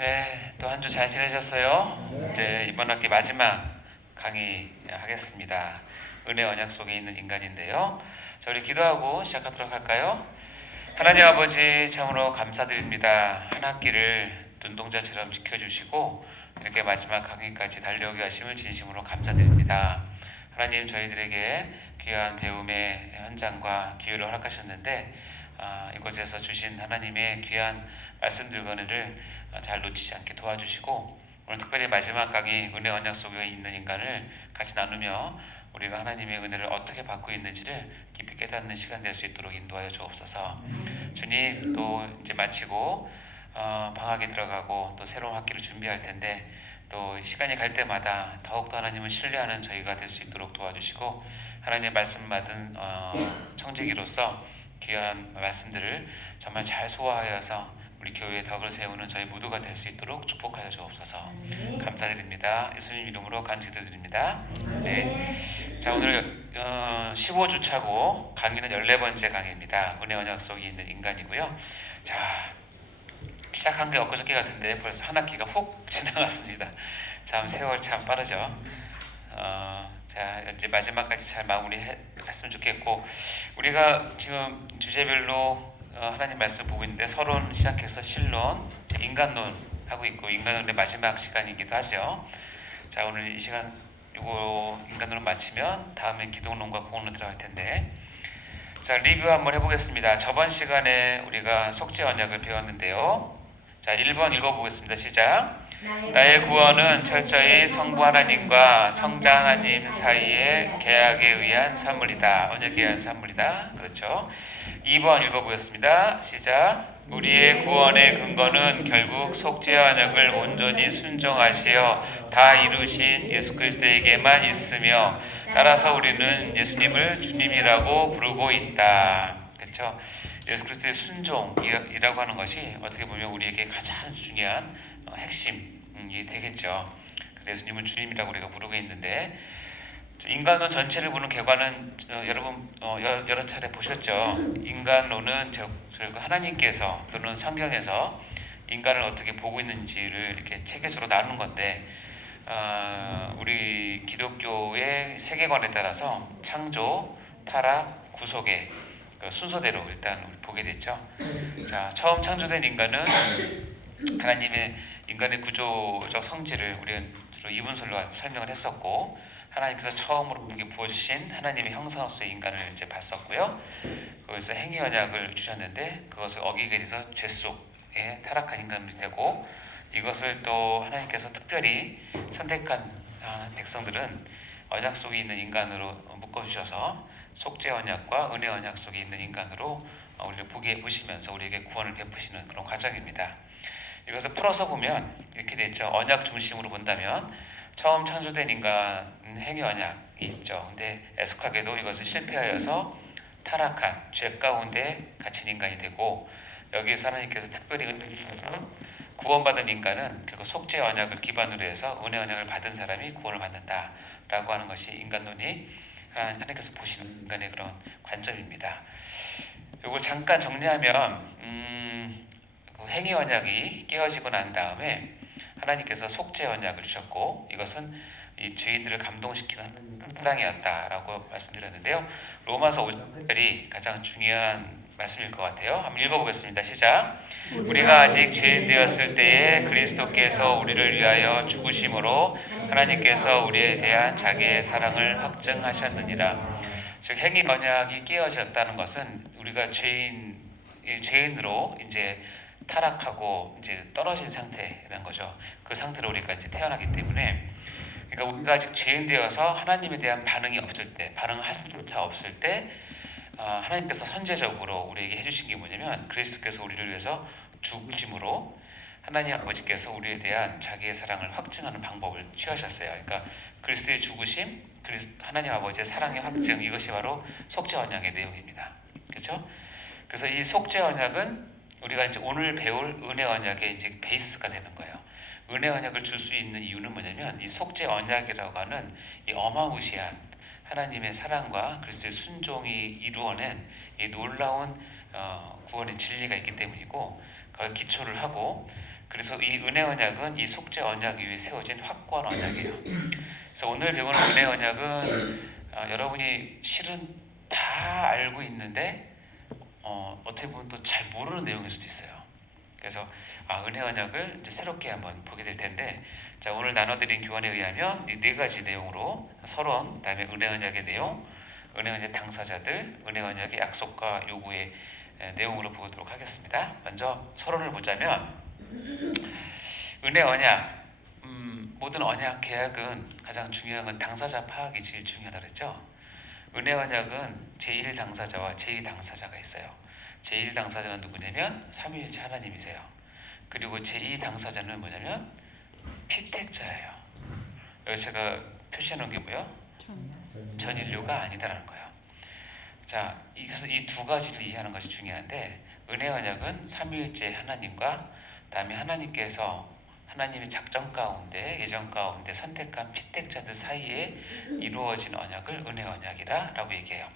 네, 또 한 주 잘 지내셨어요? 이제 이번 학기 마지막 강의 하겠습니다. 은혜 언약 속에 있는 인간인데요. 자, 우리 기도하고 시작하도록 할까요? 하나님 아버지, 참으로 감사드립니다. 한 학기를 눈동자처럼 지켜주시고 이렇게 마지막 강의까지 달려오게 하심을 진심으로 감사드립니다. 하나님, 저희들에게 귀한 배움의 현장과 기회를 허락하셨는데 이곳에서 주신 하나님의 귀한 말씀들과를 잘 놓치지 않게 도와주시고, 오늘 특별히 마지막 강의 은혜 언약 속에 있는 인간을 같이 나누며 우리가 하나님의 은혜를 어떻게 받고 있는지를 깊이 깨닫는 시간 될 수 있도록 인도하여 주옵소서. 주님, 또 이제 마치고 방학에 들어가고 또 새로운 학기를 준비할 텐데, 또 시간이 갈 때마다 더욱더 하나님을 신뢰하는 저희가 될 수 있도록 도와주시고, 하나님의 말씀 받은 청지기로서 귀한 말씀들을 정말 잘 소화하여서 우리 교회의 덕을 세우는 저희 모두가 될 수 있도록 축복하여 주옵소서. 감사드립니다. 예수님 이름으로 간증드립니다. 네. 자, 오늘 15주 차고 강의는 14번째 강의입니다. 은혜 언약 속에 있는 인간이고요. 자, 시작한 게 엊그저께 같은데 벌써 한 학기가 훅 지나갔습니다. 참 세월 참 빠르죠. 자, 이제 마지막까지 잘 마무리했으면 좋겠고, 우리가 지금 주제별로 하나님 말씀 보고 있는데, 서론 시작해서 신론, 인간론 하고 있고, 인간론의 마지막 시간이기도 하죠. 자, 오늘 이 시간 요거 인간론을 마치면 다음엔 기독론과 공론로 들어갈 텐데, 자, 리뷰 한번 해보겠습니다. 저번 시간에 우리가 속죄 언약을 배웠는데요. 자, 1번 읽어보겠습니다. 시작. 나의 구원은 철저히 성부 하나님과 성자 하나님 사이의 계약에 의한 산물이다. 언약에 의한 산물이다. 그렇죠. 2번 읽어보겠습니다. 시작. 우리의 구원의 근거는 결국 속죄 언약을 온전히 순종하시어 다 이루신 예수 그리스도에게만 있으며, 따라서 우리는 예수님을 주님이라고 부르고 있다. 그렇죠. 예수 그리스도의 순종이라고 하는 것이 어떻게 보면 우리에게 가장 중요한 핵심이 되겠죠. 그래서 예수님은 주님이라고 우리가 부르고 있는데, 인간론 전체를 보는 개관은 여러분 여러 차례 보셨죠. 인간론은 저희가 하나님께서 또는 성경에서 인간을 어떻게 보고 있는지를 이렇게 체계적으로 나누는 건데, 우리 기독교의 세계관에 따라서 창조, 타락, 구속의 순서대로 일단 보게 됐죠. 자, 처음 창조된 인간은 하나님의 인간의 구조적 성질을 우리는 주로 이분설로 설명을 했었고, 하나님께서 처음으로 우리에게 부어주신 하나님의 형상으로서의 인간을 이제 봤었고요. 거기서 행위 언약을 주셨는데, 그것을 어기게 돼서 죄 속에 타락한 인간이 되고, 이것을 또 하나님께서 특별히 선택한 백성들은 언약 속에 있는 인간으로 묶어주셔서 속죄 언약과 은혜 언약 속에 있는 인간으로 우리를 보시면서 우리에게 구원을 베푸시는 그런 과정입니다. 이것을 풀어서 보면 이렇게 되죠. 언약 중심으로 본다면 처음 창조된 인간 행위 언약이 있죠. 근데 애석하게도 이것을 실패하여서 타락한 죄 가운데 갇힌 인간이 되고, 여기에서 하나님께서 특별히 은혜를 주셔서 구원받은 인간은 결국 속죄 언약을 기반으로 해서 은혜 언약을 받은 사람이 구원을 받는다라고 하는 것이 인간론이 하나님께서 보시는 인간의 그런 관점입니다. 이걸 잠깐 정리하면 행위 언약이 깨어지고 난 다음에 하나님께서 속죄 언약을 주셨고, 이것은 이 죄인들을 감동시키는 사랑이었다라고 말씀드렸는데요. 로마서 5장이 가장 중요한 말씀일 것 같아요. 한번 읽어보겠습니다. 시작. 우리가 아직 죄인 되었을 때에 그리스도께서 우리를 위하여 죽으심으로 하나님께서 우리에 대한 자기의 사랑을 확증하셨느니라. 즉, 행위 언약이 깨어졌다는 것은 우리가 죄인으로 이제 타락하고 이제 떨어진 상태라는 거죠. 그 상태로 우리가 이제 태어나기 때문에, 그러니까 우리가 아직 죄인 되어서 하나님에 대한 반응이 없을 때, 반응할 수조차 없을 때, 하나님께서 선제적으로 우리에게 해주신 게 뭐냐면, 그리스도께서 우리를 위해서 죽으심으로 하나님 아버지께서 우리에 대한 자기의 사랑을 확증하는 방법을 취하셨어요. 그러니까 그리스도의 죽으심, 하나님 아버지의 사랑의 확증, 이것이 바로 속죄 언약의 내용입니다. 그렇죠? 그래서 이 속죄 언약은 우리가 이제 오늘 배울 은혜 언약의 이제 베이스가 되는 거예요. 은혜 언약을 줄 수 있는 이유는 뭐냐면, 이 속죄 언약이라고 하는 이 어마무시한 하나님의 사랑과 그리스도의 순종이 이루어낸 이 놀라운 구원의 진리가 있기 때문이고, 거기에 기초를 하고, 그래서 이 은혜 언약은 이 속죄 언약 위에 세워진 확고한 언약이에요. 그래서 오늘 배우는 은혜 언약은 여러분이 실은 다 알고 있는데 어떻게 보면 또 잘 모르는 내용일 수도 있어요. 그래서 은혜 언약을 이제 새롭게 한번 보게 될 텐데, 자, 오늘 나눠드린 교환에 의하면 이 네 가지 내용으로 서론, 그다음에 은혜 언약의 내용, 은혜 언약 당사자들, 은혜 언약의 약속과 요구의 내용으로 보도록 하겠습니다. 먼저 서론을 보자면, 은혜 언약, 모든 언약 계약은 가장 중요한 건 당사자 파악이 제일 중요하다 그랬죠. 은혜 언약은 제1당사자와 제2당사자가 있어요. 제1당사자는 누구냐면 삼위일체 하나님이세요. 그리고 제2당사자는 뭐냐면 피택자예요. 여기 제가 표시해 놓은 게 뭐예요? 전 인류가 아니다라는 거예요. 자, 그래서 이 두 가지를 이해하는 것이 중요한데, 은혜 언약은 삼위일체 하나님과 다음에 하나님의 작정 가운데, 예정 가운데 선택한 피택자들 사이에 이루어진 언약을 은혜 언약이라고 얘기해요.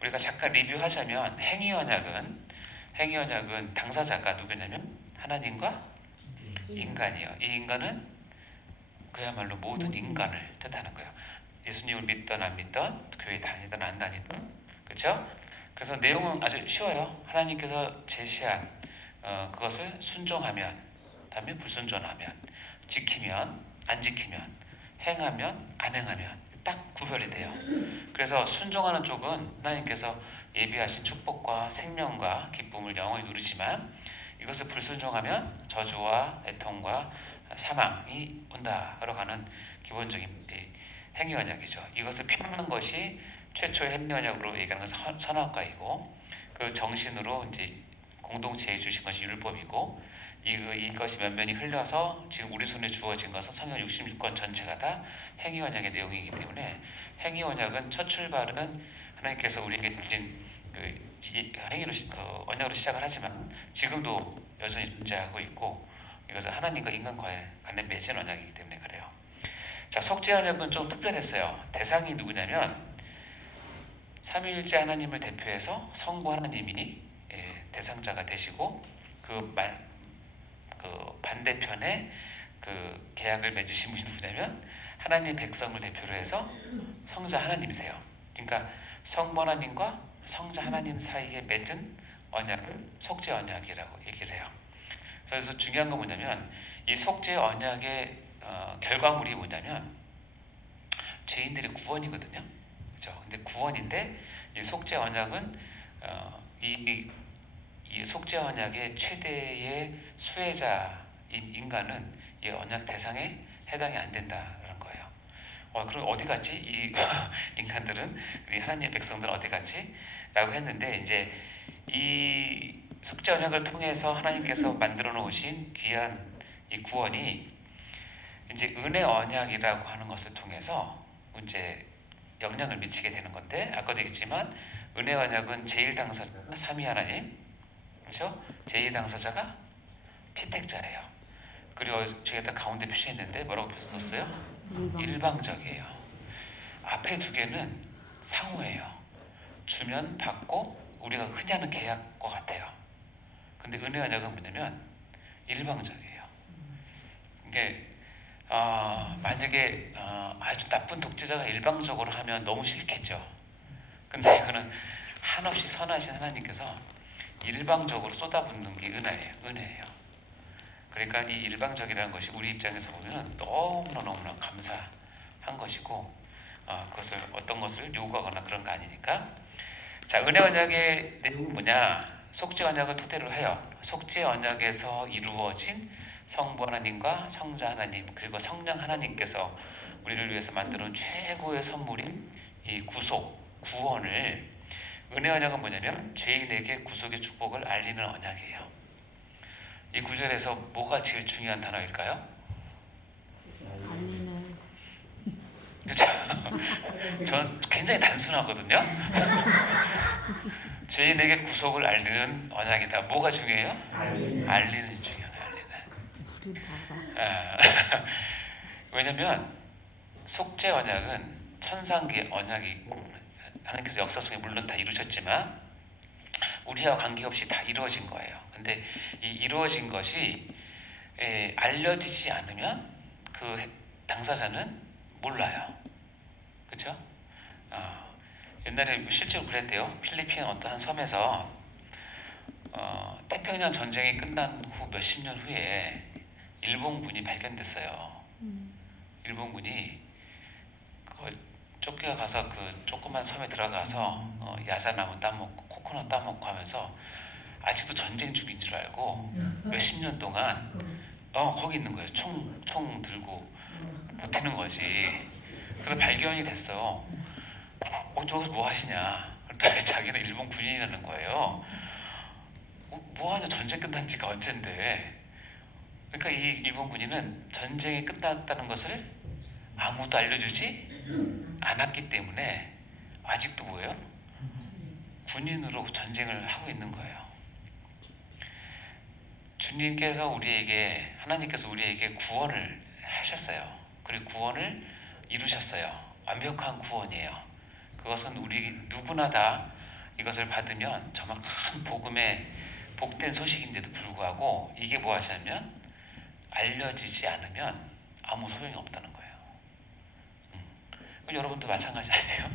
우리가 잠깐 리뷰하자면 행위 언약은 당사자가 누구냐면 하나님과 인간이에요. 이 인간은 그야말로 모든 인간을 뜻하는 거예요. 예수님을 믿던 안 믿던, 교회 다니던 안 다니던, 그렇죠? 그래서 내용은 아주 쉬워요. 하나님께서 제시한 그것을 순종하면, 다음에 불순종하면, 지키면, 안 지키면, 행하면, 안 행하면 딱 구별이 돼요. 그래서 순종하는 쪽은 하나님께서 예비하신 축복과 생명과 기쁨을 영원히 누리지만, 이것을 불순종하면 저주와 애통과 사망이 온다라고 하는 기본적인 행위 언약이죠. 이것을 펴는 것이 최초의 행위 언약으로 얘기하는 것은 선악과이고, 그 정신으로 이제 공동체에 주신 것이 율법이고, 이것이 면면이 흘려서 지금 우리 손에 주어진 것은 성경 66권 전체가 다 행위 언약의 내용이기 때문에, 행위 언약은 첫 출발은 하나님께서 우리에게 주신 행위로 언약으로 시작을 하지만 지금도 여전히 존재하고 있고, 이것은 하나님과 인간 간의 맺은 언약이기 때문에 그래요. 자, 속죄 언약은 좀 특별했어요. 대상이 누구냐면 삼위일체 하나님을 대표해서 성부 하나님이 대상자가 되시고, 그 반대편에 그 계약을 맺으신 분이 누구냐면 하나님 백성을 대표로 해서 성자 하나님이세요. 그러니까 성부 하나님과 성자 하나님 사이에 맺은 언약을 속죄 언약이라고 얘기를 해요. 그래서 중요한 건 뭐냐면, 이 속죄 언약의 결과물이 뭐냐면 죄인들의 구원이거든요. 그렇죠? 근데 구원인데, 이 속죄 언약은 이 속죄 언약의 최대의 수혜자인 인간은 이 언약 대상에 해당이 안 된다는 거예요. 그럼 어디 갔지? 이 인간들은, 우리 하나님의 백성들은 어디 갔지? 라고 했는데, 이제 이 속죄 언약을 통해서 하나님께서 만들어 놓으신 귀한 이 구원이 이제 은혜 언약이라고 하는 것을 통해서 이제 영향을 미치게 되는 건데, 아까도 얘기했지만 은혜 언약은 제1당사자 삼위 하나님, 그렇죠? 제2당사자가 피택자예요. 그리고 제가 가운데 표시했는데 뭐라고 썼어요? 일방적이에요. 앞에 두 개는 상호예요. 주면 받고, 우리가 흔히 하는 계약과 같아요. 근데 은혜 언약은 뭐냐면 일방적이에요. 이게 만약에 아주 나쁜 독재자가 일방적으로 하면 너무 싫겠죠. 근데 이거는 한없이 선하신 하나님께서 일방적으로 쏟아붓는 게 은혜예요. 그러니까 이 일방적이라는 것이 우리 입장에서 보면 너무나 감사한 것이고, 그것을 어떤 것을 요구하거나 그런 거 아니니까. 자, 은혜 언약의 내용은 뭐냐? 속죄 언약을 토대로 해요. 속죄 언약에서 이루어진 성부 하나님과 성자 하나님, 그리고 성령 하나님께서 우리를 위해서 만드는 최고의 선물인 이 구원을, 은혜 언약은 뭐냐면 죄인에게 구속의 축복을 알리는 언약이에요. 이 구절에서 뭐가 제일 중요한 단어일까요? 알리는. 그렇죠? 저는 굉장히 단순하거든요. 죄인에게 구속을 알리는 언약이다. 뭐가 중요해요? 알리는 중요해요. 왜냐하면 속죄 언약은 천상계 언약이고, 하나님께서 역사 속에 물론 다 이루셨지만 우리와 관계없이 다 이루어진 거예요. 근데 이 이루어진 것이 알려지지 않으면 그 당사자는 몰라요. 그렇죠? 옛날에 실제로 그랬대요. 필리핀 어떤 한 섬에서 태평양 전쟁이 끝난 후 몇십 년 후에 일본군이 발견됐어요. 일본군이 쫓겨가서 그 조그만 섬에 들어가서 야자나무 따먹고 코코넛 따먹고 하면서 아직도 전쟁 중인 줄 알고 몇십 년 동안 거기 있는 거예요. 총 들고 버티는 거지. 그래서 발견이 됐어. 저기서 뭐 하시냐? 그랬더니 자기는 일본 군인이라는 거예요. 뭐 하냐? 전쟁 끝난 지가 언젠데. 그러니까 이 일본 군인은 전쟁이 끝났다는 것을 아무도 알려주지 않았기 때문에 아직도 뭐예요? 군인으로 전쟁을 하고 있는 거예요. 주님께서 하나님께서 우리에게 구원을 하셨어요. 그리고 구원을 이루셨어요. 완벽한 구원이에요. 그것은 우리 누구나 다 이것을 받으면 정말 큰 복음의 복된 소식인데도 불구하고 이게 뭐 하시냐면 알려지지 않으면 아무 소용이 없다는 거예요. 여러분도 마찬가지 아니에요?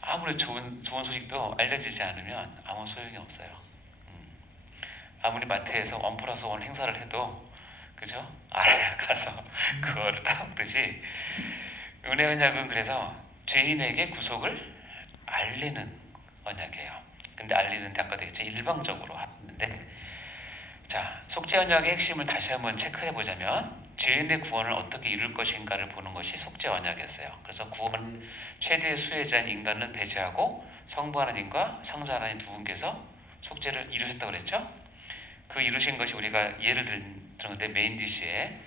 아무리 좋은 소식도 알려지지 않으면 아무 소용이 없어요. 아무리 마트에서 1+1 행사를 해도 그죠? 알아야 가서 그거를 따먹듯이 은혜 언약은 그래서 죄인에게 구속을 알리는 언약이에요. 근데 알리는데 아까 되겠죠? 일방적으로 하는데 자, 속죄 언약의 핵심을 다시 한번 체크해 보자면 죄인의 구원을 어떻게 이룰 것인가를 보는 것이 속죄 언약이었어요. 그래서 구원 최대의 수혜자인 인간은 배제하고 성부 하나님과 성자 하나님 두 분께서 속죄를 이루셨다고 그랬죠? 그 이루신 것이 우리가 예를 들었는데 메인 디시에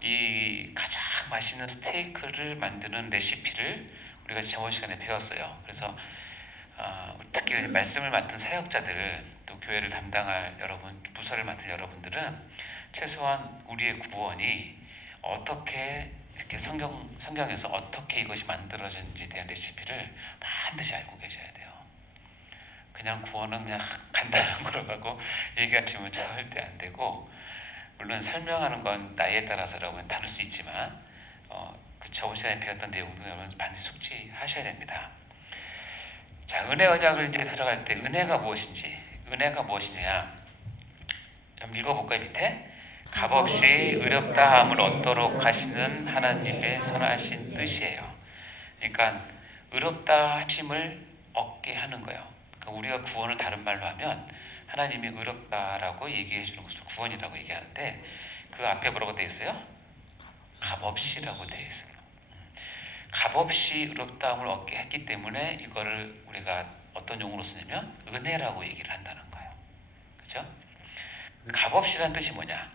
이 가장 맛있는 스테이크를 만드는 레시피를 우리가 저번 시간에 배웠어요. 그래서 특히 말씀을 맡은 사역자들 또 교회를 담당할 여러분, 부서를 맡은 여러분들은 최소한 우리의 구원이 어떻게 이렇게 성경에서 어떻게 이것이 만들어졌는지에 대한 레시피를 반드시 알고 계셔야 돼요. 그냥 구원은 그냥 간단한 거로 가고 얘기하시면 절대 안 되고 물론 설명하는 건 나이에 따라서 여러분 다를 수 있지만 그 저번 시간에 배웠던 내용도 여러분 반드시 숙지하셔야 됩니다. 자, 은혜 언약을 이제 들어갈 때 은혜가 무엇인지 은혜가 무엇이냐 좀 읽어볼까요? 밑에 값없이 의롭다 함을 얻도록 하시는 하나님의 선하신 뜻이에요. 그러니까 의롭다 하심을 얻게 하는 거예요. 그러니까 우리가 구원을 다른 말로 하면 하나님이 의롭다라고 얘기해 주는 것을 구원이라고 얘기하는데 그 앞에 뭐라고 되어 있어요? 값없이라고 되어 있어요. 값없이 의롭다함을 얻게 했기 때문에 이거를 우리가 어떤 용어로 쓰냐면 은혜라고 얘기를 한다는 거예요. 그렇죠? 값없이란 뜻이 뭐냐?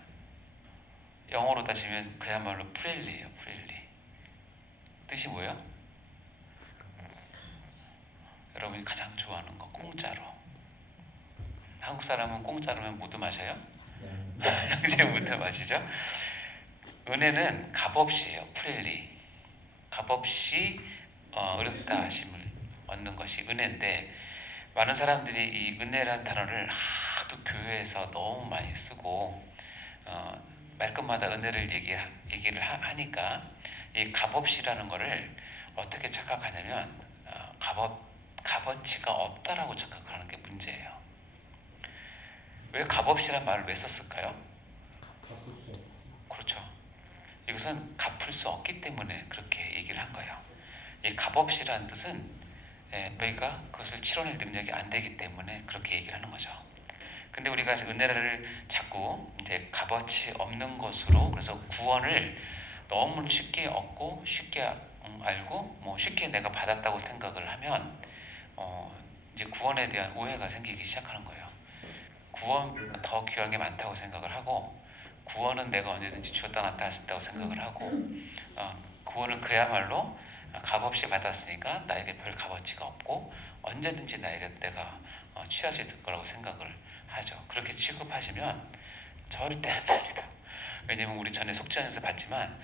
영어로 따지면 그야말로 freely예요. freely. 뜻이 뭐예요? 여러분이 가장 좋아하는 거 공짜로. 한국 사람은 공짜로면 모두 마셔요? 형제부터 마시죠? 은혜는 값없이에요. freely. 값없이 어렵다 하심을 얻는 것이 은혜인데 많은 사람들이 이 은혜라는 단어를 하도 교회에서 너무 많이 쓰고 말끝마다 은혜를 얘기를 하니까 이 값없이라는 거를 어떻게 착각하냐면 값어치가 없다라고 착각하는 게 문제예요. 왜 값없이란 말을 왜 썼을까요? 그렇죠. 이것은 갚을 수 없기 때문에 그렇게 얘기를 한 거예요. 이 값없이라는 뜻은 너희가 그것을 치러낼 능력이 안 되기 때문에 그렇게 얘기를 하는 거죠. 근데 우리가 은혜를 자꾸 이제 값어치 없는 것으로 그래서 구원을 너무 쉽게 얻고 쉽게 알고 뭐 쉽게 내가 받았다고 생각을 하면 이제 구원에 대한 오해가 생기기 시작하는 거예요. 구원 더 귀한 게 많다고 생각을 하고 구원은 내가 언제든지 주었다 놨다 할 수 있다고 생각을 하고 구원은 그야말로 값없이 받았으니까 나에게 별 값어치가 없고 언제든지 내가 취할 수 있을 거라고 생각을 하죠. 그렇게 취급하시면 절대 안 됩니다. 왜냐하면 우리 전에 속죄하면서 봤지만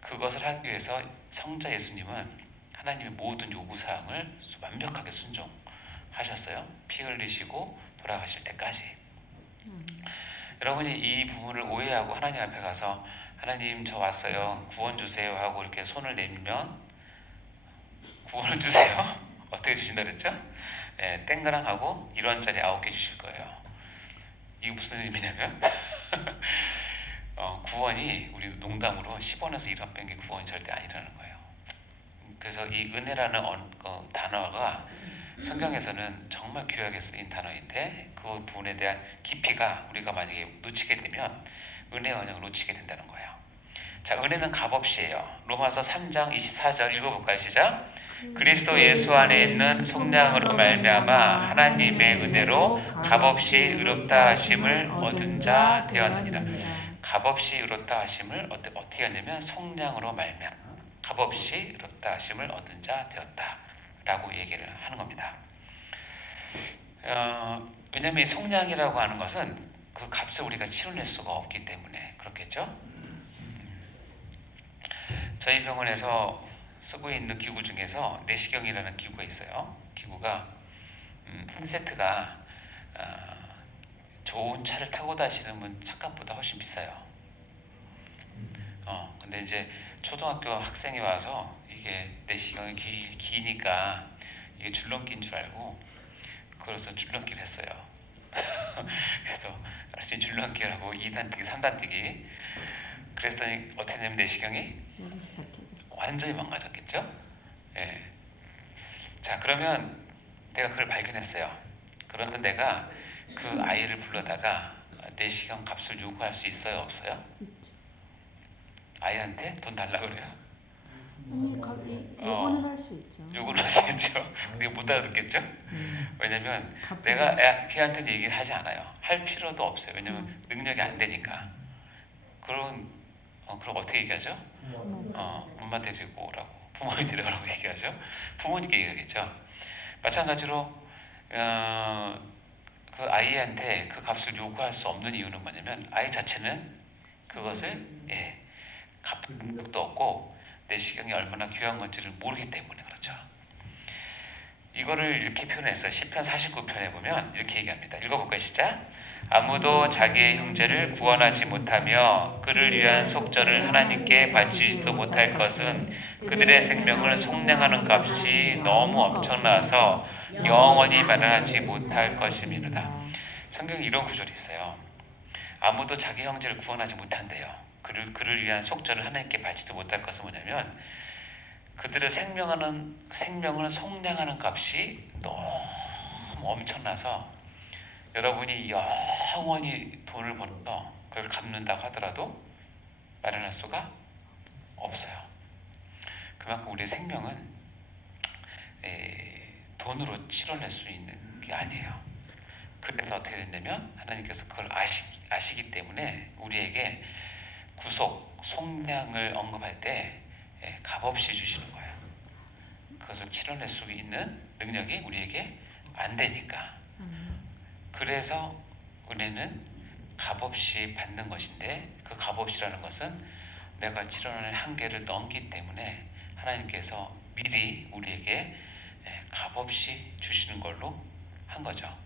그것을 하기 위해서 성자 예수님은 하나님의 모든 요구사항을 완벽하게 순종하셨어요. 피 흘리시고 돌아가실 때까지. 여러분이 이 부분을 오해하고 하나님 앞에 가서 하나님 저 왔어요. 구원 주세요 하고 이렇게 손을 내밀면 구원을 주세요. 어떻게 주신다 그랬죠? 예, 땡그랑 하고 1원짜리 9개 주실 거예요. 이게 무슨 의미냐면 구원이 우리 농담으로 10원에서 1원 뺀 게 구원이 절대 아니라는 거예요. 그래서 이 은혜라는 단어가 성경에서는 정말 귀하게 쓰인 단어인데 그 부분에 대한 깊이가 우리가 만약에 놓치게 되면 은혜의 언약을 놓치게 된다는 거예요. 자, 은혜는 값없이에요. 로마서 3장 24절 읽어볼까요? 시작. 그리스도 예수 안에 있는 속량으로 말미암아 하나님의 은혜로 값없이 의롭다 하심을 얻은 자 되었느니라. 값없이 의롭다 하심을 어떻게 했냐면 속량으로 말미암아 값없이 의롭다 하심을 얻은 자 되었다라고 얘기를 하는 겁니다. 왜냐하면 이 속량이라고 하는 것은 그 값을 우리가 치러낼 수가 없기 때문에 그렇겠죠. 저희 병원에서 쓰고 있는 기구 중에서 내시경이라는 기구가 있어요. 기구가 한 세트가 좋은 차를 타고 다니시는 분 차값보다 훨씬 비싸요. 근데 이제 초등학교 학생이 와서 이게 내시경이 기니까 이게 줄넘기인 줄 알고 그래서 줄넘기를 했어요. 그래서 알았지 줄넘기라고 2단 뛰기, 3단 뛰기. 그랬더니 어떻게 되냐면 내시경이 완전히 망가졌겠죠? 예. 자, 그러면 내가 그걸 발견했어요. 그러면 내가 그 아이를 불러다가 내시경 값을 요구할 수 있어요, 없어요? 아이한테 돈 달라 그래요? 아니, 요거는 할 수 있죠. 요거는 할 수 있죠. 근데 못 알아듣겠죠? 왜냐면 내가 걔한테는 얘기를 하지 않아요. 할 필요도 없어요. 왜냐면 능력이 안 되니까. 그럼 어떻게 얘기하죠? 엄마 데리고 오라고. 부모님 데려오라고 얘기하죠. 부모님께 얘기하겠죠. 마찬가지로 그 아이한테 그 값을 요구할 수 없는 이유는 뭐냐면 아이 자체는 그것을 갚을 능력도 없고 내시경이 얼마나 귀한 건지를 모르기 때문에 그렇죠. 이거를 이렇게 표현했어요. 시편 49편에 보면 이렇게 얘기합니다. 읽어볼까요? 시작. 아무도 자기의 형제를 구원하지 못하며 그를 위한 속절을 하나님께 바치지도 못할 것은 그들의 생명을 속량하는 값이 너무 엄청나서 영원히 마련하지 못할 것임이로다. 성경에 이런 구절이 있어요. 아무도 자기 형제를 구원하지 못한대요. 그를 위한 속절을 하나님께 바치지도 못할 것은 뭐냐면 그들의 생명을 속량하는 값이 너무 엄청나서 여러분이 영원히 돈을 벌어서 그걸 갚는다고 하더라도 마련할 수가 없어요. 그만큼 우리의 생명은 돈으로 치러낼 수 있는 게 아니에요. 그래서 어떻게 됐냐면 하나님께서 그걸 아시기 때문에 우리에게 구속, 속량을 언급할 때 값없이 주시는 거예요. 그것을 치러낼 수 있는 능력이 우리에게 안 되니까. 그래서 은혜는 값없이 받는 것인데 그 값없이라는 것은 내가 치러낼 한계를 넘기 때문에 하나님께서 미리 우리에게 값없이 주시는 걸로 한 거죠.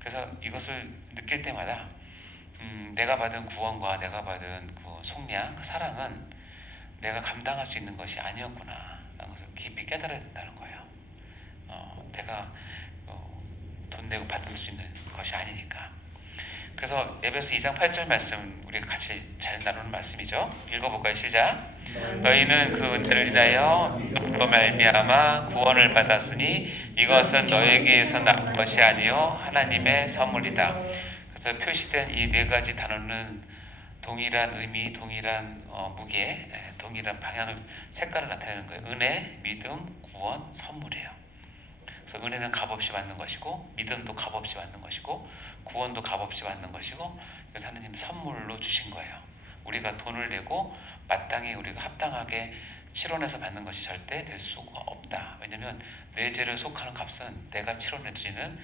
그래서 이것을 느낄 때마다 내가 받은 구원과 내가 받은 그 속량, 그 사랑은 내가 감당할 수 있는 것이 아니었구나 라는 것을 깊이 깨달아야 된다는 거예요. 내가 돈 내고 받을 수 있는 것이 아니니까. 그래서 에베소 2장 8절 말씀 우리가 같이 잘 나누는 말씀이죠. 읽어볼까요? 시작. 너희는 그 은혜를 인하여 믿음으로 말미암아 구원을 받았으니 이것은 너에게서 난 것이 아니요 하나님의 선물이다. 그래서 표시된 이 네 가지 단어는 동일한 의미, 동일한 무게, 동일한 방향을 색깔을 나타내는 거예요. 은혜, 믿음, 구원, 선물이에요. 그래서 은혜는 값없이 받는 것이고 믿음도 값없이 받는 것이고 구원도 값없이 받는 것이고 그래서 하나님 선물로 주신 거예요. 우리가 돈을 내고 마땅히 우리가 합당하게 치러내서 받는 것이 절대 될 수가 없다. 왜냐하면 내 죄를 속하는 값은 내가 치러낼 수 있는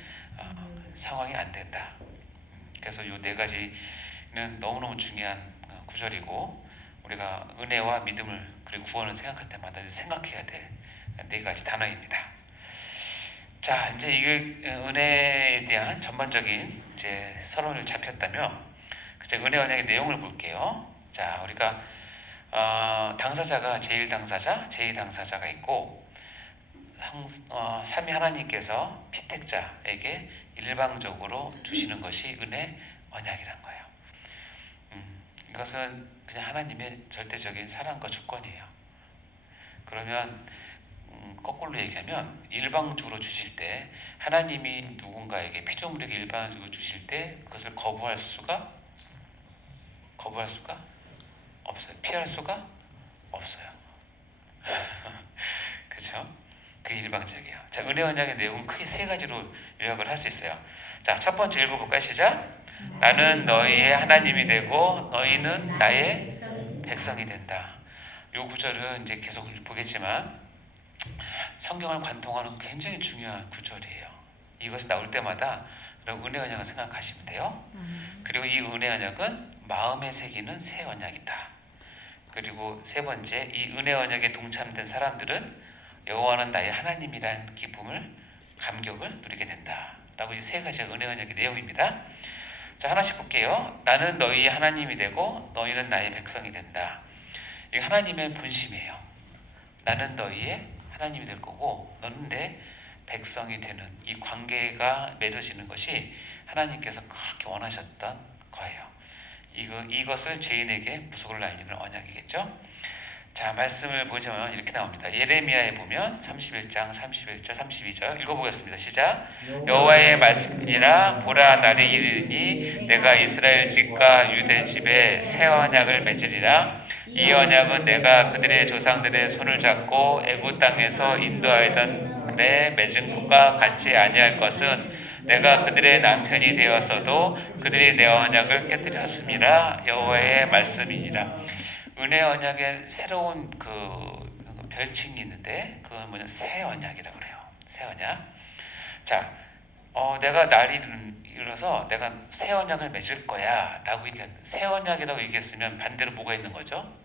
상황이 안 된다. 그래서 이 네 가지는 너무너무 중요한 구절이고 우리가 은혜와 믿음을 그리고 구원을 생각할 때마다 생각해야 될 네 가지 단어입니다. 자, 이제 이게 은혜에 대한 전반적인 이제 서론을 잡혔다면 자, 은혜 언약의 내용을 볼게요. 자, 우리가 당사자가 제1당사자, 제2당사자가 있고 삼위 하나님께서 피택자에게 일방적으로 주시는 것이 은혜 언약이란 거예요. 이것은 그냥 하나님의 절대적인 사랑과 주권이에요. 그러면 거꾸로 얘기하면 일방적으로 주실 때 하나님이 누군가에게 피조물에게 일방적으로 주실 때 그것을 거부할 수가 없어요. 피할 수가 없어요. 그렇죠? 그 일방적이에요. 자, 은혜 언약의 내용은 크게 세 가지로 요약을 할 수 있어요. 자, 첫 번째 읽어볼까요? 시작. 나는 너희의 하나님이 되고 너희는 나의 백성이 된다. 이 구절은 이제 계속 보겠지만 성경을 관통하는 굉장히 중요한 구절이에요. 이것이 나올 때마다 은혜 언약을 생각하시면 돼요. 그리고 이 은혜 언약은 마음에 새기는 새 언약이다. 그리고 세 번째, 이 은혜 언약에 동참된 사람들은 여호와는 나의 하나님이라는 기쁨을 감격을 누리게 된다라고 이 세 가지가 은혜 언약의 내용입니다. 자, 하나씩 볼게요. 나는 너희의 하나님이 되고 너희는 나의 백성이 된다. 이게 하나님의 본심이에요. 나는 너희의 하나님이 될 거고 너는 내 백성이 되는 이 관계가 맺어지는 것이 하나님께서 그렇게 원하셨던 거예요. 이것을 죄인에게 구속을 알리는 언약이겠죠. 자, 말씀을 보시면 이렇게 나옵니다. 예레미야에 보면 31장 31절 32절 읽어보겠습니다. 시작. 여호와의 말씀이니라. 보라, 날이 이르니 내가 이스라엘 집과 유대 집에 새 언약을 맺으리라. 이 언약은 내가 그들의 조상들의 손을 잡고 애굽 땅에서 인도하였던 내 맺은 것과 같이 아니할 것은 내가 그들의 남편이 되었어도 그들이 내 언약을 깨뜨렸음이라. 여호와의 말씀이니라. 은혜 언약의 새로운 그 별칭이 있는데 그건 뭐냐, 새 언약이라고 그래요. 새 언약. 자, 내가 날이 이르러서 내가 새 언약을 맺을 거야라고 새 언약이라고 얘기했으면 반대로 뭐가 있는 거죠?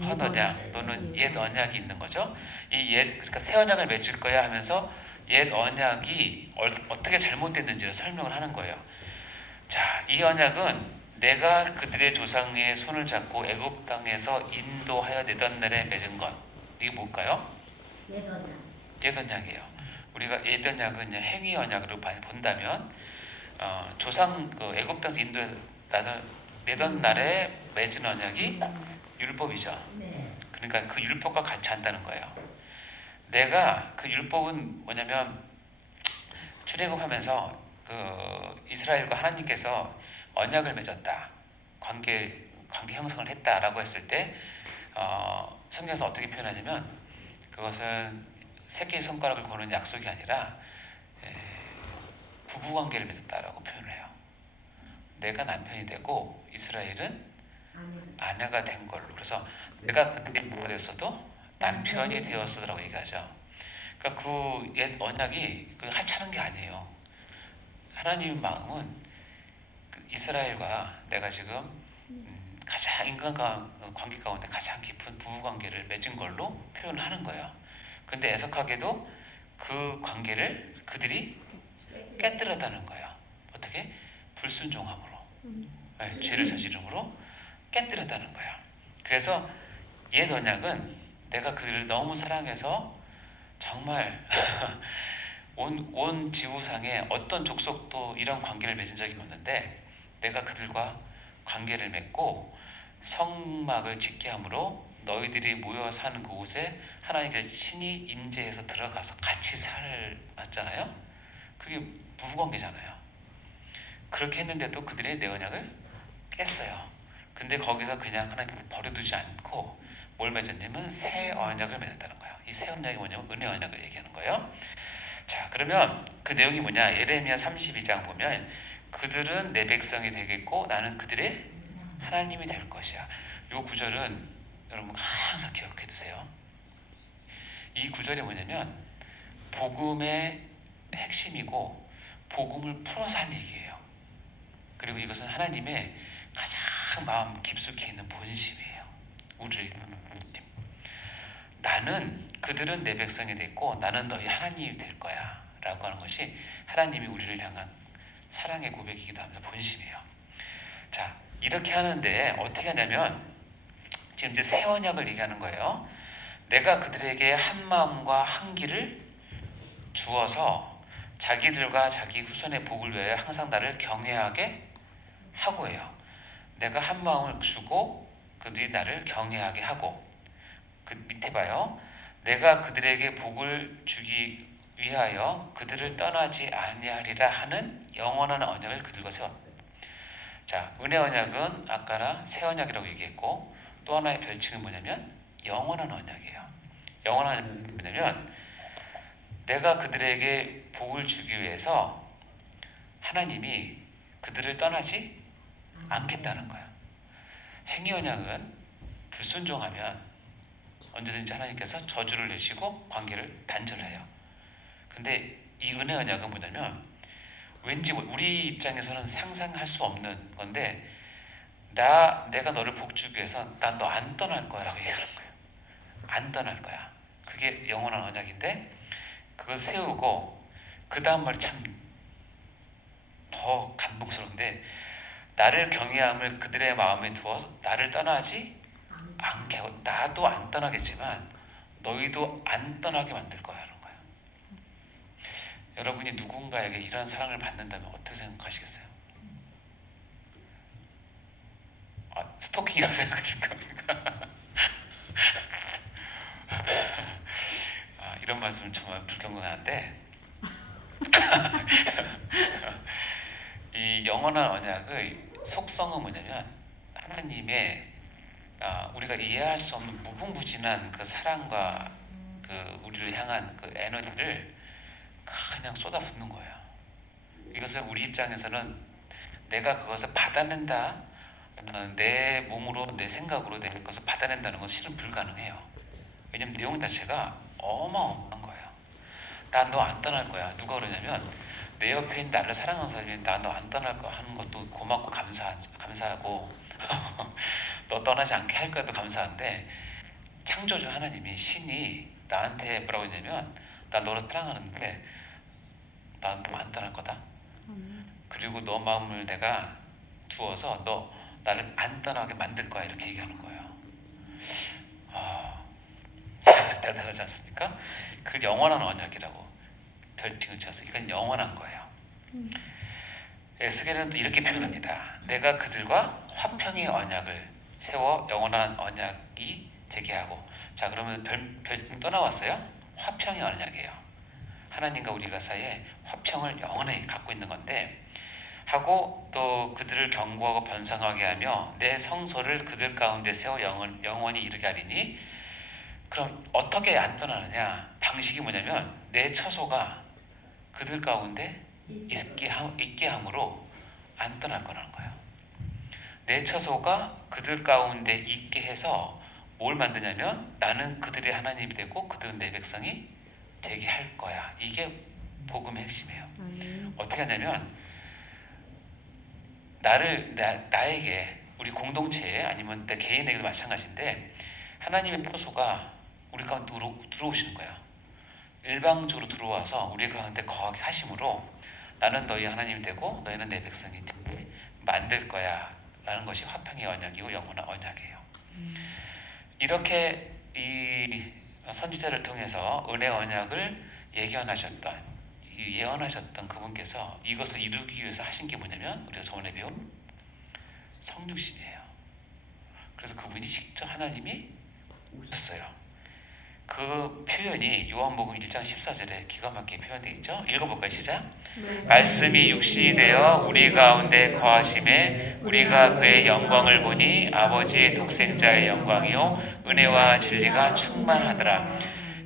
헛 언약 또는 옛 언약이 있는 거죠. 그러니까 새 언약을 맺을 거야 하면서 옛 언약이 어떻게 잘못됐는지를 설명을 하는 거예요. 자, 이 언약은 내가 그들의 조상의 손을 잡고 애굽 땅에서 인도하여 내던 날에 맺은 것. 이게 뭘까요? 옛 언약이에요. 우리가 옛 언약은 행위 언약으로 본다면 조상 애굽 땅에서 인도해 내던 날에 맺은 언약이 율법이죠. 그러니까 그 율법과 같이 한다는 거예요. 내가 그 율법은 뭐냐면 출애굽하면서 그 이스라엘과 하나님께서 언약을 맺었다, 관계 형성을 했다라고 했을 때 성경에서 어떻게 표현하냐면 그것은 새끼 손가락을 거는 약속이 아니라 부부관계를 맺었다라고 표현을 해요. 내가 남편이 되고 이스라엘은 아내가 된 걸로. 그래서 내가 그들이 뭐가 되었어도 남편이 되었어라고 얘기하죠. 그러니까 그 옛 언약이 하찮은 게 아니에요. 하나님의 마음은 이스라엘과 내가 지금 가장 인간과 관계 가운데 가장 깊은 부부 관계를 맺은 걸로 표현하는 거예요. 근데 애석하게도 그 관계를 그들이 깨뜨렸다는 거예요. 어떻게? 불순종함으로, 죄를 저지름으로 깨뜨렸다는 거예요. 그래서 옛 언약은 내가 그들을 너무 사랑해서 정말 온 지구상에 어떤 족속도 이런 관계를 맺은 적이 없는데 내가 그들과 관계를 맺고 성막을 짓게 함으로 너희들이 모여 사는 그곳에 하나님께서 친히 임재해서 들어가서 같이 살았잖아요. 그게 부부관계잖아요. 그렇게 했는데도 그들의 내 언약을 깼어요. 근데 거기서 그냥 하나님 버려두지 않고 뭘 맺었냐면 새 언약을 맺었다는 거예요. 이 새 언약이 뭐냐면 은혜 언약을 얘기하는 거예요. 자, 그러면 그 내용이 뭐냐? 예레미야 32장 보면 그들은 내 백성이 되겠고 나는 그들의 하나님이 될 것이야. 이 구절은 여러분 항상 기억해 두세요. 이 구절이 뭐냐면 복음의 핵심이고 복음을 풀어서 한 얘기예요. 그리고 이것은 하나님의 가장 마음 깊숙이 있는 본심이에요. 우리를 나는 그들은 내 백성이 됐고 나는 너희 하나님이 될 거야 라고 하는 것이 하나님이 우리를 향한 사랑의 고백이기도 하면서 본심이에요. 자, 이렇게 하는데 어떻게 하냐면 지금 이제 새 언약을 얘기하는 거예요. 내가 그들에게 한 마음과 한 길을 주어서 자기들과 자기 후손의 복을 위하여 항상 나를 경외하게 하고요. 내가 한 마음을 주고 그들이 나를 경외하게 하고, 그 밑에 봐요. 내가 그들에게 복을 주기 위하여 그들을 떠나지 아니하리라 하는 영원한 언약을 그들과 세웠어요. 자, 은혜 언약은 아까나 새 언약이라고 얘기했고, 또 하나의 별칭은 뭐냐면 영원한 언약이에요. 영원한 언약은 뭐냐면 내가 그들에게 복을 주기 위해서 하나님이 그들을 떠나지 않겠다는 거예요. 행위 언약은 불순종하면 언제든지 하나님께서 저주를 내시고 관계를 단절해요. 근데 이 은혜 언약은 뭐냐면 왠지 우리 입장에서는 상상할 수 없는 건데, 내가 너를 복 주기 위해서 난 너 안 떠날 거야 라고 얘기하는 거예요. 안 떠날 거야. 그게 영원한 언약인데, 그걸 세우고 그 다음 말이 참 더 감동스러운데, 나를 경외함을 그들의 마음에 두어서 나를 떠나지 않게 하고, 나도 안 떠나겠지만 너희도 안 떠나게 만들 거야 하는 거예요. 여러분이 누군가에게 이런 사랑을 받는다면 어떻게 생각하시겠어요? 스토킹이라고 생각하실 겁니까? 이런 말씀은 정말 불경건한데 이 영원한 언약의 속성은 뭐냐면 하나님의 우리가 이해할 수 없는 무궁무진한 그 사랑과 그 우리를 향한 그 에너지를 그냥 쏟아붓는 거예요. 이것을 우리 입장에서는 내가 그것을 받아낸다, 내 몸으로 내 생각으로 내 것을 받아낸다는 건 실은 불가능해요. 왜냐면 내용 자체가 어마어마한 거예요. 난 너 안 떠날 거야. 누가 그러냐면 내 옆에 있는 나를 사랑하는 사람이 나 너 안 떠날 거야 하는 것도 고맙고 감사하고 너 떠나지 않게 할 거야도 감사한데, 창조주 하나님이 신이 나한테 뭐라고 했냐면 나 너를 사랑하는데 난 너 안 떠날 거다. 그리고 너 마음을 내가 두어서 너 나를 안 떠나게 만들 거야 이렇게 얘기하는 거예요. 대단하지 않습니까? 그 영원한 언약이라고 별칭을 지어서 이건 영원한 거예요. 에스겔은 또 이렇게 표현합니다. 내가 그들과 화평의 언약을 세워 영원한 언약이 되게 하고. 자, 그러면 별칭 또 나왔어요. 화평의 언약이에요. 하나님과 우리가 사이에 화평을 영원히 갖고 있는 건데, 하고 또 그들을 경고하고 변상하게 하며 내 성소를 그들 가운데 세워 영원히 이르게 하리니. 그럼 어떻게 안 떠나느냐? 방식이 뭐냐면 내 처소가 그들 가운데 있게 함으로 안 떠날 거라는 거예요. 내 처소가 그들 가운데 있게 해서 뭘 만드냐면 나는 그들의 하나님이 되고 그들은 내 백성이 되게 할 거야. 이게 복음의 핵심이에요. 어떻게 하냐면 나에게, 우리 공동체에 아니면 내 개인에게도 마찬가지인데, 하나님의 처소가 우리 가운데 들어오시는 거예요. 일방적으로 들어와서 우리 가운데 거하게 하심으로 나는 너희 하나님이 되고 너희는 내 백성이 되게 만들 거야 라는 것이 화평의 언약이고 영원한 언약이에요. 이렇게 이 선지자를 통해서 은혜 언약을 예언하셨던 그분께서 이것을 이루기 위해서 하신 게 뭐냐면 우리가 저번에 배운 성육신이에요. 그래서 그분이 직접 하나님이 오셨어요. 그 표현이 요한복음 1장 14절에 기가 막히게 표현되어 있죠. 읽어볼까요? 시작. 말씀이 육신이 되어 우리 가운데 거하심에 우리가 그의 영광을 보니 아버지의 독생자의 영광이요 은혜와 진리가 충만하더라.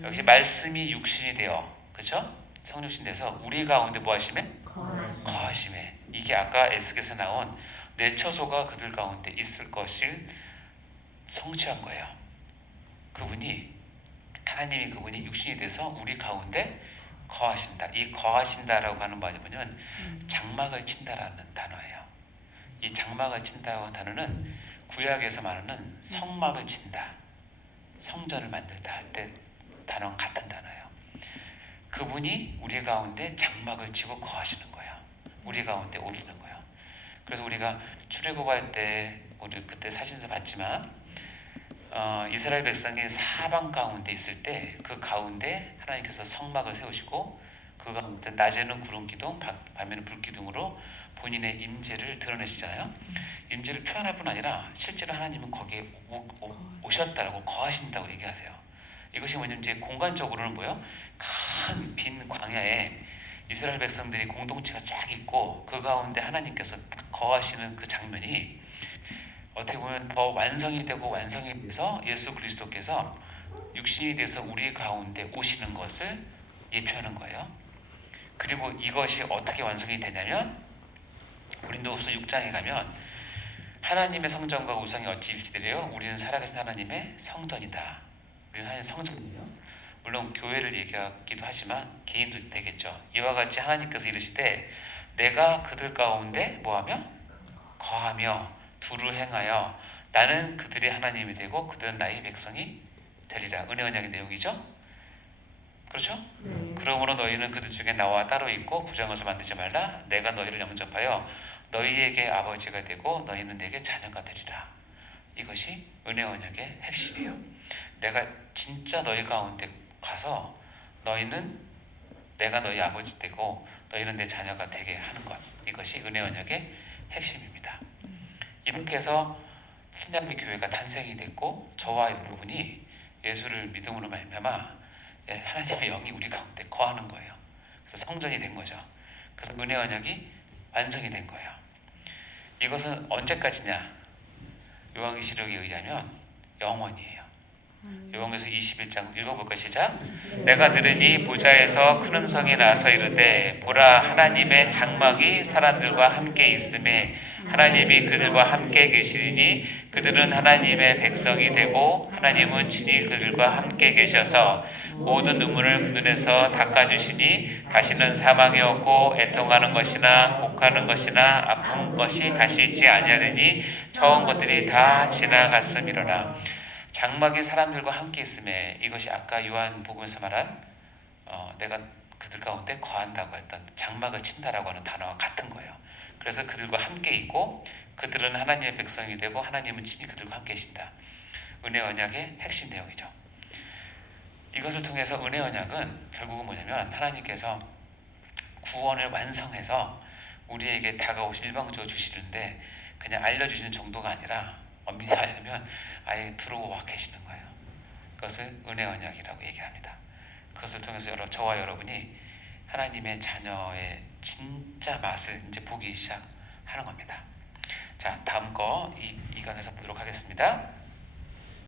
여기 말씀이 육신이 되어, 그렇죠? 성육신 돼서 우리 가운데 뭐 하심에? 거하심에. 이게 아까 에스겔에서 나온 내 처소가 그들 가운데 있을 것을 성취한 거예요. 하나님이 그분이 육신이 돼서 우리 가운데 거하신다. 이 거하신다라고 하는 말이 뭐냐면 장막을 친다라는 단어예요. 이 장막을 친다라는 단어는 구약에서 말하는 성막을 친다, 성전을 만들다 할 때 단어랑 같은 단어예요. 그분이 우리 가운데 장막을 치고 거하시는 거예요. 우리 가운데 오시는 거예요. 그래서 우리가 출애굽할 때 우리 그때 사진에서 봤지만 이스라엘 백성이 사방 가운데 있을 때 그 가운데 하나님께서 성막을 세우시고 그 가운데 낮에는 구름 기둥, 밤에는 불 기둥으로 본인의 임재를 드러내시잖아요. 임재를 표현할 뿐 아니라 실제로 하나님은 거기에 오셨다라고 거하신다고 얘기하세요. 이것이 뭐냐면 이제 공간적으로는 뭐요? 큰 빈 광야에 이스라엘 백성들이 공동체가 쫙 있고 그 가운데 하나님께서 딱 거하시는 그 장면이 어떻게 보면 더 완성이 되고 완성이 돼서 예수 그리스도께서 육신이 돼서 우리 가운데 오시는 것을 예표하는 거예요. 그리고 이것이 어떻게 완성이 되냐면 고린도후서 6장에 가면 하나님의 성전과 우상이 어찌 일치되래요? 우리는 살아계신 하나님의 성전이다. 우리는 하나님의 성전이에요. 물론 교회를 얘기하기도 하지만 개인도 되겠죠. 이와 같이 하나님께서 이르시되 내가 그들 가운데 뭐하며? 거하며 두루 행하여 나는 그들의 하나님이 되고 그들은 나의 백성이 되리라. 은혜 언약의 내용이죠. 그렇죠? 그러므로 너희는 그들 중에 나와 따로 있고 부정것을 만들지 말라. 내가 너희를 영접하여 너희에게 아버지가 되고 너희는 내게 자녀가 되리라. 이것이 은혜 언약의 핵심이에요. 내가 진짜 너희 가운데 가서 너희는 내가 너희 아버지 되고 너희는 내 자녀가 되게 하는 것. 이것이 은혜 언약의 핵심입니다. 이렇게 해서 신약의 교회가 탄생이 됐고 저와 여러분이 예수를 믿음으로 말미암아 하나님의 영이 우리 가운데 거하는 거예요. 그래서 성전이 된 거죠. 그래서 은혜 언약이 완성이 된 거예요. 이것은 언제까지냐? 요한계시록에 의하면 영원이에요. 요한계시록 21장 읽어볼까? 시작. 내가 들으니 보좌에서 큰 음성이 나서 이르되 보라 하나님의 장막이 사람들과 함께 있음에 하나님이 그들과 함께 계시리니 그들은 하나님의 백성이 되고 하나님은 친히 그들과 함께 계셔서 모든 눈물을 그 눈에서 닦아주시니 다시는 사망이 없고 애통하는 것이나 곡하는 것이나 아픈 것이 다시 있지 아니하리니 처음 것들이 다 지나갔음이로라. 장막이 사람들과 함께 있음에 이것이 아까 요한복음에서 말한 내가 그들 가운데 거한다고 했던 장막을 친다라고 하는 단어와 같은 거예요. 그래서 그들과 함께 있고 그들은 하나님의 백성이 되고 하나님은 친히 그들과 함께 계신다. 은혜 언약의 핵심 내용이죠. 이것을 통해서 은혜 언약은 결국은 뭐냐면 하나님께서 구원을 완성해서 우리에게 다가오신 일방적으로 주시는데 그냥 알려주시는 정도가 아니라 엄밀히 말하면 아예 들어와 계시는 거예요. 그것을 은혜 언약이라고 얘기합니다. 그것을 통해서 저와 여러분이 하나님의 자녀의 진짜 맛을 이제 보기 시작하는 겁니다. 자, 다음 거 이 강에서 보도록 하겠습니다.